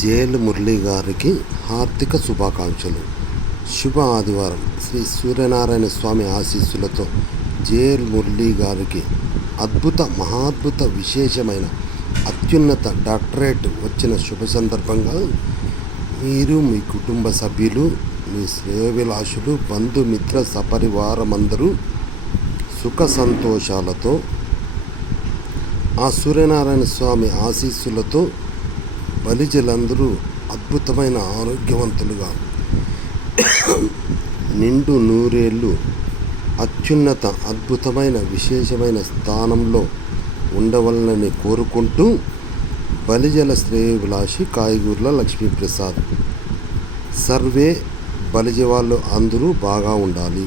JL Murali గారికి హార్దిక శుభాకాంక్షలు. శుభ ఆదివారం శ్రీ సూర్యనారాయణ స్వామి ఆశీస్సులతో జేఎల్ మురళి గారికి అద్భుత మహాద్భుత విశేషమైన అత్యున్నత డాక్టరేట్ వచ్చిన శుభ సందర్భంగా మీరు మీ కుటుంబ సభ్యులు మీ శ్రేయభిలాషులు బంధుమిత్ర సపరివారమందరూ సుఖ సంతోషాలతో ఆ సూర్యనారాయణ స్వామి ఆశీస్సులతో బలిజలందరూ అద్భుతమైన ఆరోగ్యవంతులుగా నిండు నూరేళ్ళు అత్యున్నత అద్భుతమైన విశేషమైన స్థానంలో ఉండవలనని కోరుకుంటూ బలిజల శ్రేయభిలాషి కాయగూర్ల లక్ష్మీప్రసాద్. సర్వే బలిజీ వాళ్ళు అందరూ బాగా ఉండాలి.